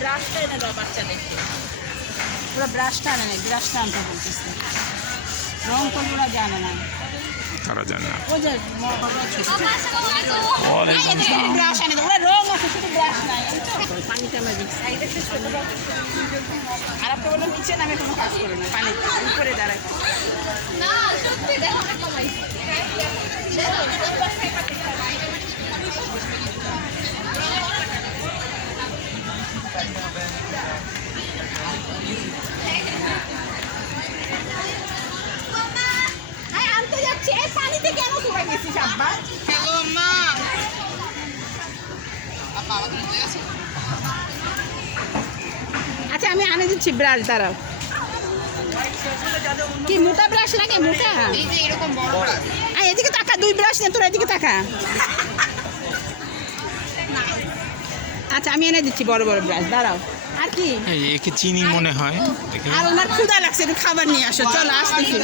ব্রাশটা এনে দাও বাচ্চাদেরকে। ওরা ব্রাশটা আনে না, ব্রাশটা আনতে বলতেছে। রং করলে ওরা জানে না, তারা জানে না। ও যে ব্রাশ আনে, ওরা রং আছে শুধু ব্রাশ নাই। পানিটা আমরা দিচ্ছি আর আপনি বললাম নিচে নামে কোনো কাজ করে না, পানি উপরে দাঁড়ায়। আনতে যাচ্ছি, এই পানিতে কেন ডুবে গেছিস আব্বা? আচ্ছা আমি আনে দিচ্ছি ব্রাশ, দাঁড়াও। কি মোটা ব্রাশ লাগে? মোটা এদিকে তাকা, দুই ব্রাশ নে, তোরা এদিকে তাকা। আচ্ছা আমি এনে দিচ্ছি বড় বড় ব্রাশ, দাঁড়াও। আর কি একে চিনি মনে হয়। আর ওনার ক্ষুধা লাগছে, একটু খাবার নিয়ে আসো, চলো আসতেছি।